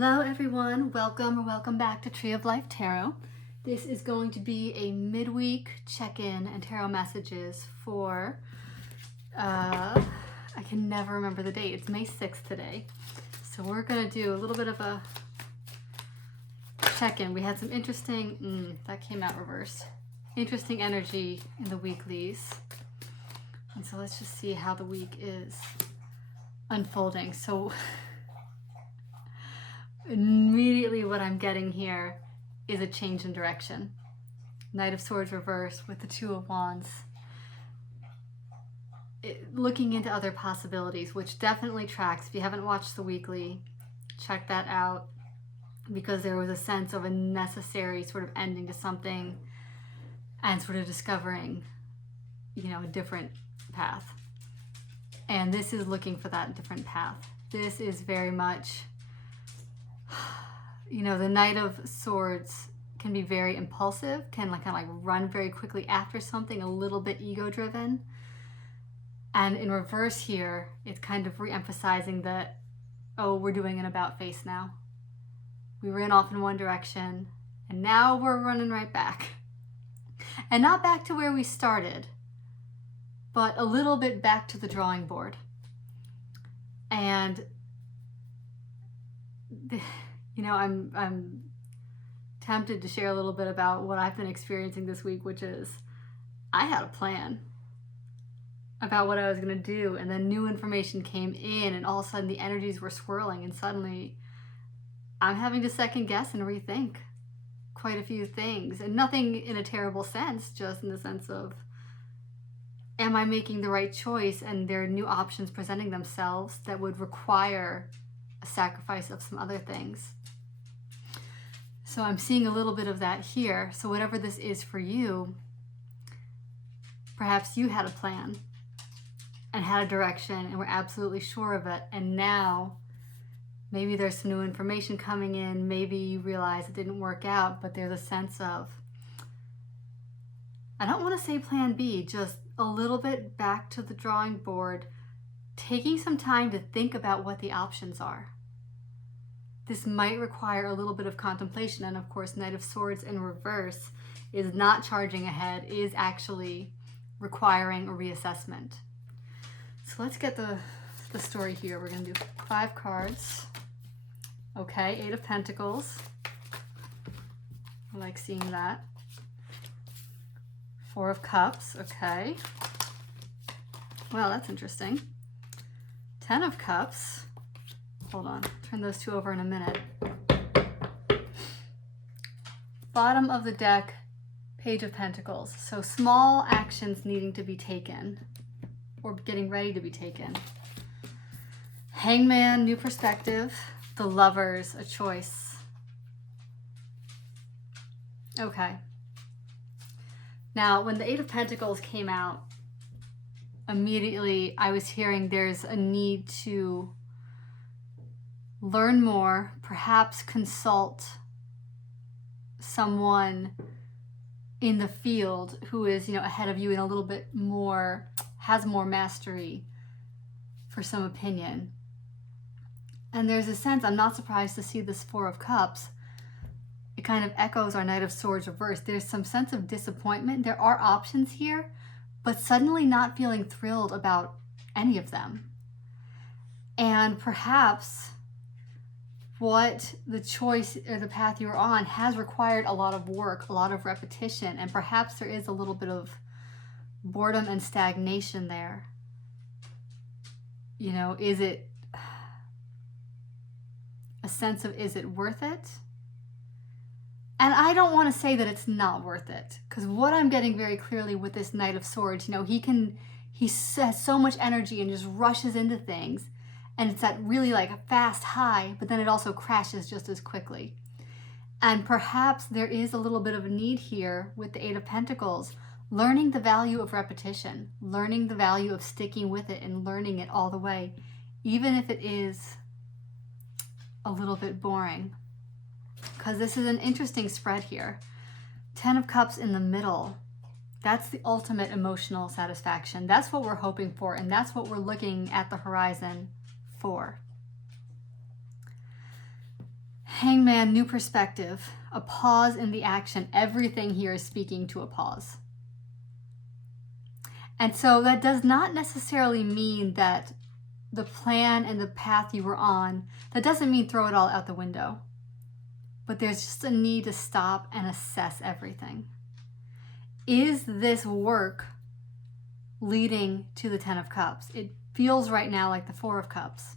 Hello everyone, welcome or welcome back to Tree of Life Tarot. This is going to be a midweek check-in and tarot messages for, I can never remember the date, it's May 6th today. So we're going to do a little bit of a check-in. We had some interesting, that came out reversed, interesting energy in the weeklies. And so let's just see how the week is unfolding. So immediately what I'm getting here is a change in direction. Knight of Swords reversed with the Two of Wands. Looking into other possibilities, which definitely tracks. If you haven't watched the weekly, check that out, because there was a sense of a necessary sort of ending to something and sort of discovering, a different path. And this is looking for that different path. This is very much, the Knight of Swords can be very impulsive, can kind of run very quickly after something, a little bit ego-driven. And in reverse here, it's kind of re-emphasizing that, oh, we're doing an about face now. We ran off in one direction, and now we're running right back. And not back to where we started, but a little bit back to the drawing board. And I'm tempted to share a little bit about what I've been experiencing this week, which is I had a plan about what I was going to do, and then new information came in, and all of a sudden the energies were swirling, and suddenly I'm having to second guess and rethink quite a few things, and nothing in a terrible sense, just in the sense of, am I making the right choice? And there are new options presenting themselves that would require a sacrifice of some other things. So I'm seeing a little bit of that here. So whatever this is for you, perhaps you had a plan and had a direction and were absolutely sure of it. And now maybe there's some new information coming in. Maybe you realize it didn't work out, but there's a sense of, I don't want to say plan B, just a little bit back to the drawing board, taking some time to think about what the options are. This might require a little bit of contemplation, and of course, Knight of Swords in reverse is not charging ahead, is actually requiring a reassessment. So let's get the story here. We're going to do 5 cards. Okay, 8 of Pentacles. I like seeing that. 4 of Cups. Okay. Well, that's interesting. 10 of Cups. Hold on, turn those 2 over in a minute. Bottom of the deck, Page of Pentacles. So small actions needing to be taken or getting ready to be taken. Hangman, new perspective. The Lovers, a choice. Okay. Now, when the 8 of Pentacles came out, immediately I was hearing there's a need to learn more, perhaps consult someone in the field who is, ahead of you and a little bit more, has more mastery for some opinion. And there's a sense, I'm not surprised to see this 4 of Cups. It kind of echoes our Knight of Swords reversed. There's some sense of disappointment. There are options here, but suddenly not feeling thrilled about any of them. And perhaps what the choice or the path you're on has required a lot of work, a lot of repetition, and perhaps there is a little bit of boredom and stagnation there. Is it a sense of, is it worth it? And I don't want to say that it's not worth it, because what I'm getting very clearly with this Knight of Swords, he has so much energy and just rushes into things. And it's that really fast high, but then it also crashes just as quickly. And perhaps there is a little bit of a need here with the 8 of Pentacles, learning the value of repetition, learning the value of sticking with it and learning it all the way, even if it is a little bit boring. Because this is an interesting spread here. 10 of Cups in the middle. That's the ultimate emotional satisfaction. That's what we're hoping for, and that's what we're looking at the horizon for. Hangman, new perspective, a pause in the action. Everything here is speaking to a pause. And so that does not necessarily mean that the plan and the path you were on, that doesn't mean throw it all out the window. But there's just a need to stop and assess everything. Is this work leading to the 10 of Cups? It feels right now like the 4 of Cups.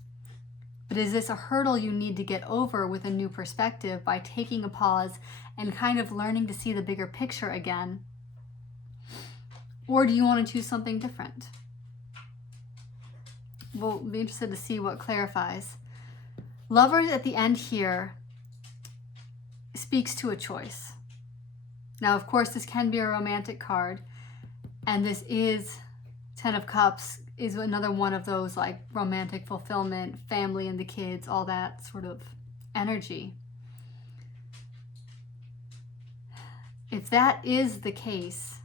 But is this a hurdle you need to get over with a new perspective by taking a pause and kind of learning to see the bigger picture again? Or do you want to choose something different? We'll be interested to see what clarifies. Lovers at the end here speaks to a choice. Now, of course, this can be a romantic card, and this is 10 of Cups is another one of those like romantic fulfillment, family and the kids, all that sort of energy. If that is the case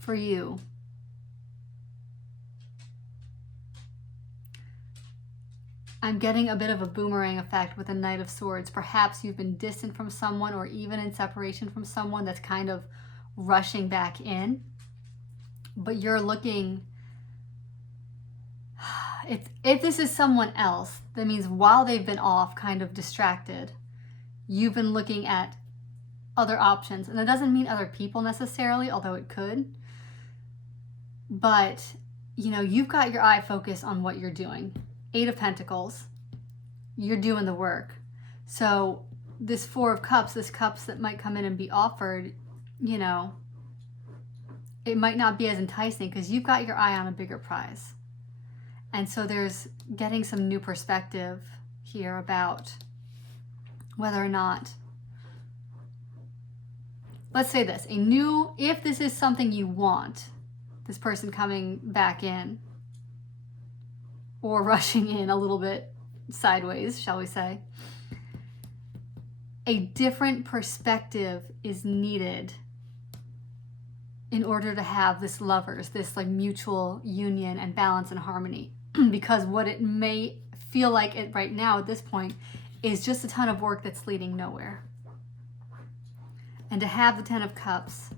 for you, I'm getting a bit of a boomerang effect with the Knight of Swords. Perhaps you've been distant from someone or even in separation from someone that's kind of rushing back in. But you're looking, if this is someone else, that means while they've been off, kind of distracted, you've been looking at other options. And that doesn't mean other people necessarily, although it could. But, you know, you've got your eye focused on what you're doing. 8 of Pentacles, you're doing the work. So this 4 of Cups, this cups that might come in and be offered, you know, it might not be as enticing because you've got your eye on a bigger prize. And so there's getting some new perspective here about whether or not, let's say this, if this is something you want, this person coming back in or rushing in a little bit sideways, shall we say, a different perspective is needed in order to have this lovers, this like mutual union and balance and harmony. Because what it may feel like it right now at this point is just a ton of work that's leading nowhere. And to have the 10 of Cups,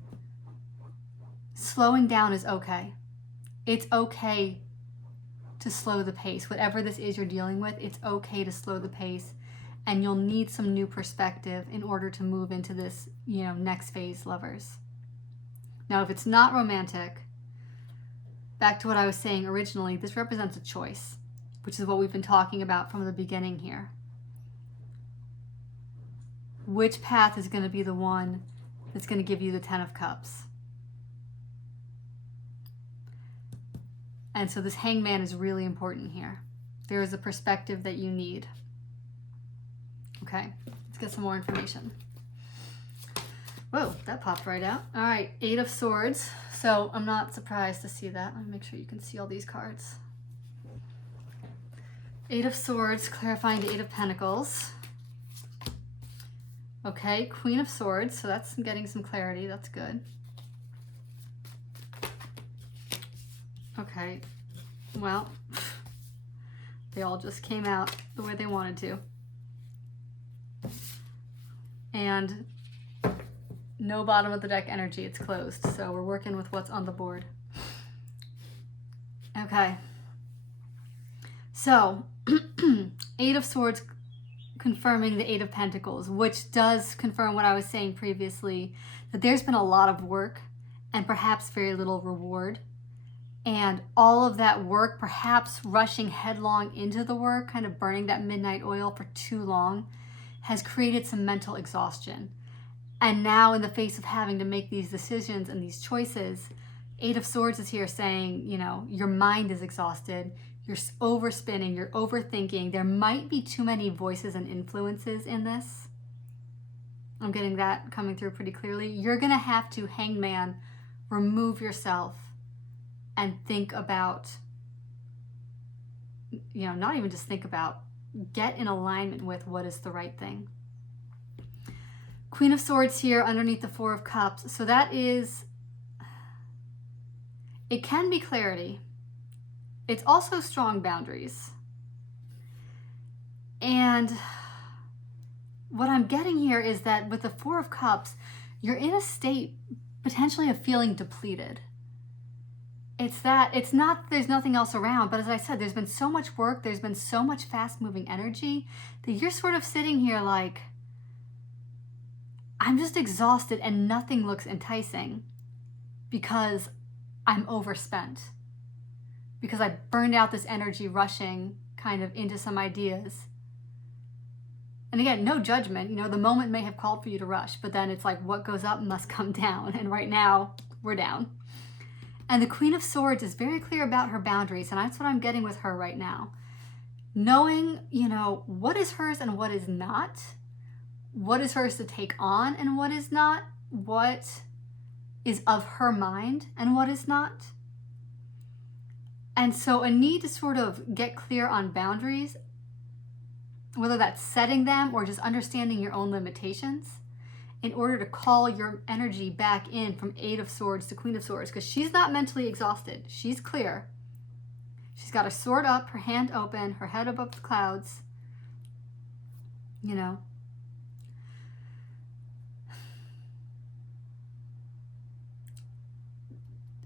slowing down is okay. It's okay to slow the pace. Whatever this is you're dealing with, it's okay to slow the pace. And you'll need some new perspective in order to move into this, you know, next phase, lovers. Now, if it's not romantic, back to what I was saying originally, this represents a choice, which is what we've been talking about from the beginning here. Which path is going to be the one that's going to give you the 10 of Cups? And so this Hangman is really important here. There is a perspective that you need. Okay, let's get some more information. Whoa, that popped right out. All right, 8 of Swords. So I'm not surprised to see that. Let me make sure you can see all these cards. 8 of Swords, clarifying the 8 of Pentacles. Okay, Queen of Swords. So that's getting some clarity. That's good. Okay, well, they all just came out the way they wanted to. And no bottom of the deck energy, it's closed. So we're working with what's on the board. Okay. So, 8 of Swords confirming the 8 of Pentacles, which does confirm what I was saying previously, that there's been a lot of work and perhaps very little reward. And all of that work, perhaps rushing headlong into the work, kind of burning that midnight oil for too long, has created some mental exhaustion. And now in the face of having to make these decisions and these choices, 8 of Swords is here saying, you know, your mind is exhausted, you're overspinning, you're overthinking. There might be too many voices and influences in this. I'm getting that coming through pretty clearly. You're going to have to, Hangman, remove yourself and think about, you know, not even just think about, get in alignment with what is the right thing. Queen of Swords here underneath the 4 of Cups. So that is, it can be clarity. It's also strong boundaries. And what I'm getting here is that with the Four of Cups, you're in a state potentially of feeling depleted. It's not, there's nothing else around, but as I said, there's been so much work, there's been so much fast moving energy that you're sort of sitting here like, I'm just exhausted and nothing looks enticing because I'm overspent. Because I burned out this energy rushing kind of into some ideas. And again, no judgment, you know, the moment may have called for you to rush, but then it's like what goes up must come down. And right now we're down. And the Queen of Swords is very clear about her boundaries. And that's what I'm getting with her right now. Knowing, you know, what is hers and what is not. What is hers to take on and what is not. What is of her mind and what is not. And so a need to sort of get clear on boundaries, whether that's setting them or just understanding your own limitations, in order to call your energy back in from Eight of Swords to Queen of Swords, because she's not mentally exhausted. She's clear. She's got her sword up, her hand open, her head above the clouds. You know.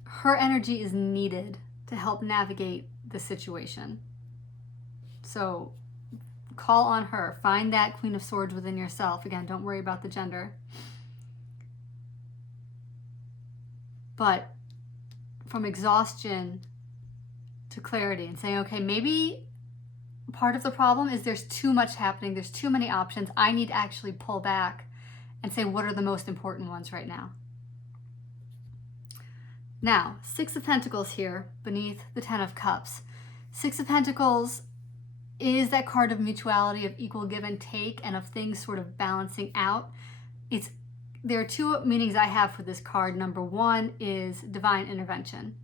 Her energy is needed to help navigate the situation. So call on her. Find that Queen of Swords within yourself. Again, don't worry about the gender. But from exhaustion to clarity and saying, okay, maybe part of the problem is there's too much happening. There's too many options. I need to actually pull back and say, what are the most important ones right now? Now, Six of Pentacles here beneath the Ten of Cups. Six of Pentacles is that card of mutuality, of equal give and take, and of things sort of balancing out. There are two meanings I have for this card. Number one is divine intervention.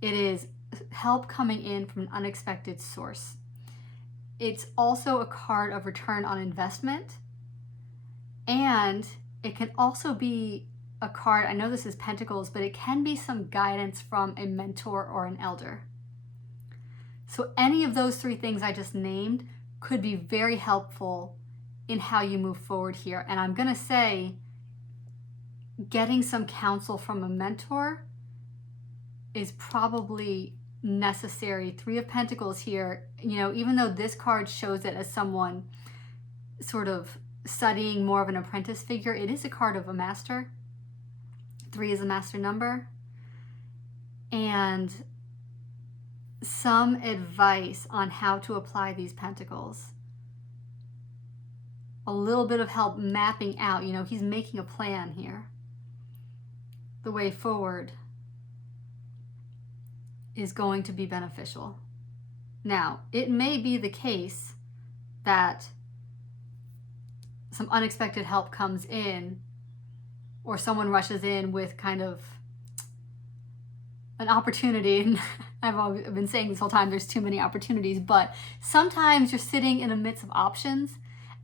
It is help coming in from an unexpected source. It's also a card of return on investment. And it can also be a card, I know this is Pentacles, but it can be some guidance from a mentor or an elder. So any of those three things I just named could be very helpful in how you move forward here. And I'm going to say getting some counsel from a mentor is probably necessary. Three of Pentacles here, you know, even though this card shows it as someone sort of studying more of an apprentice figure, it is a card of a master. 3 is a master number. And some advice on how to apply these pentacles. A little bit of help mapping out, you know, he's making a plan here. The way forward is going to be beneficial. Now, it may be the case that some unexpected help comes in, or someone rushes in with kind of an opportunity. And I've been saying this whole time, there's too many opportunities, but sometimes you're sitting in the midst of options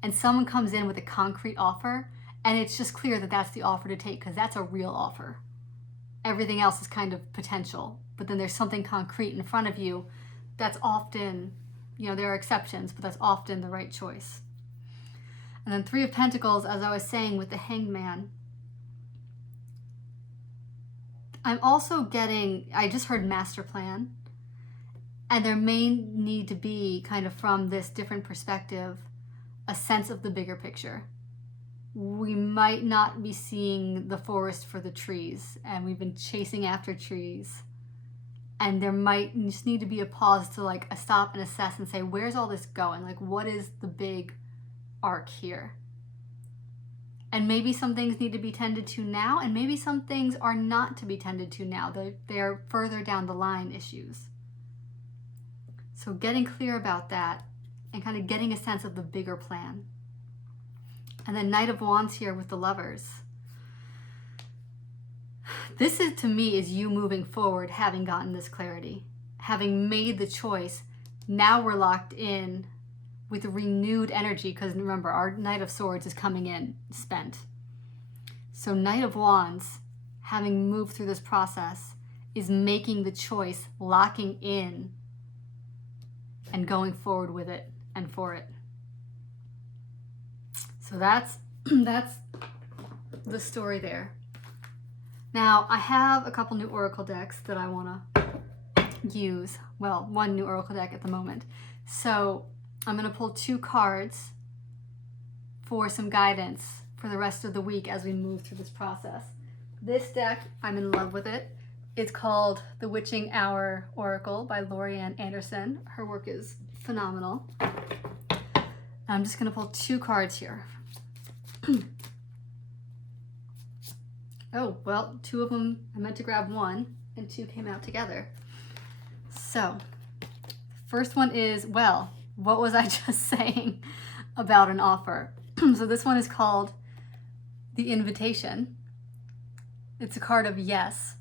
and someone comes in with a concrete offer, and it's just clear that that's the offer to take because that's a real offer. Everything else is kind of potential, but then there's something concrete in front of you that's often, you know, there are exceptions, but that's often the right choice. And then 3 of Pentacles, as I was saying with the Hanged Man, I'm also getting, I just heard master plan, and there may need to be kind of from this different perspective, a sense of the bigger picture. We might not be seeing the forest for the trees, and we've been chasing after trees. And there might just need to be a pause to like a stop and assess and say, where's all this going? Like, what is the big arc here? And maybe some things need to be tended to now, and maybe some things are not to be tended to now. They're further down the line issues. So getting clear about that and kind of getting a sense of the bigger plan. And then Knight of Wands here with the Lovers. This is, to me, is you moving forward, having gotten this clarity, having made the choice. Now we're locked in with renewed energy, because remember, our Knight of Swords is coming in spent. So Knight of Wands, having moved through this process, is making the choice, locking in, and going forward with it and for it. So that's that's the story there. Now I have a couple new oracle decks that I want to use. Well, one new oracle deck at the moment. So I'm going to pull 2 cards for some guidance for the rest of the week as we move through this process. This deck, I'm in love with it. It's called The Witching Hour Oracle by Lorianne Anderson. Her work is phenomenal. I'm just going to pull 2 cards here. Oh, well, 2 of them, I meant to grab 1, and 2 came out together. So, first one is, well, what was I just saying about an offer? So this one is called The Invitation. It's a card of yes.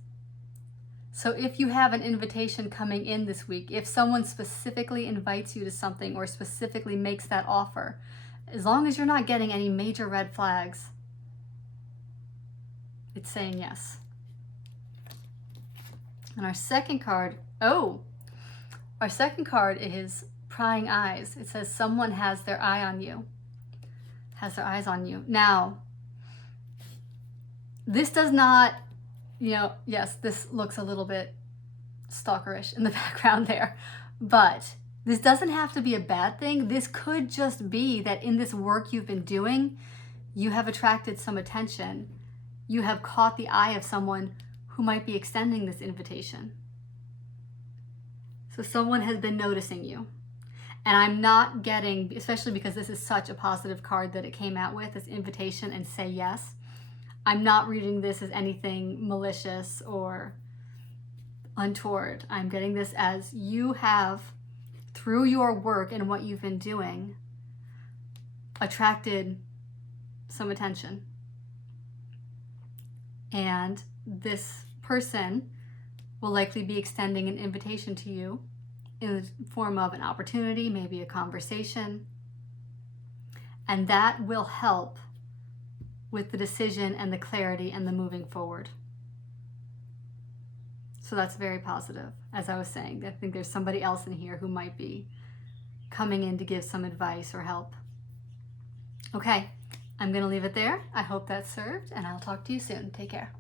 So if you have an invitation coming in this week, if someone specifically invites you to something or specifically makes that offer, as long as you're not getting any major red flags, it's saying yes. And our second card, our second card is prying eyes. It says someone has their eye on you, has their eyes on you. Now, this does not, yes, this looks a little bit stalkerish in the background there, but this doesn't have to be a bad thing. This could just be that in this work you've been doing, you have attracted some attention. You have caught the eye of someone who might be extending this invitation. So someone has been noticing you. And I'm not getting, especially because this is such a positive card that it came out with, this invitation and say yes. I'm not reading this as anything malicious or untoward. I'm getting this as you have, through your work and what you've been doing, attracted some attention. And this person will likely be extending an invitation to you in the form of an opportunity, maybe a conversation. And that will help with the decision and the clarity and the moving forward. So that's very positive. As I was saying, I think there's somebody else in here who might be coming in to give some advice or help. Okay, I'm going to leave it there. I hope that served, and I'll talk to you soon. Take care.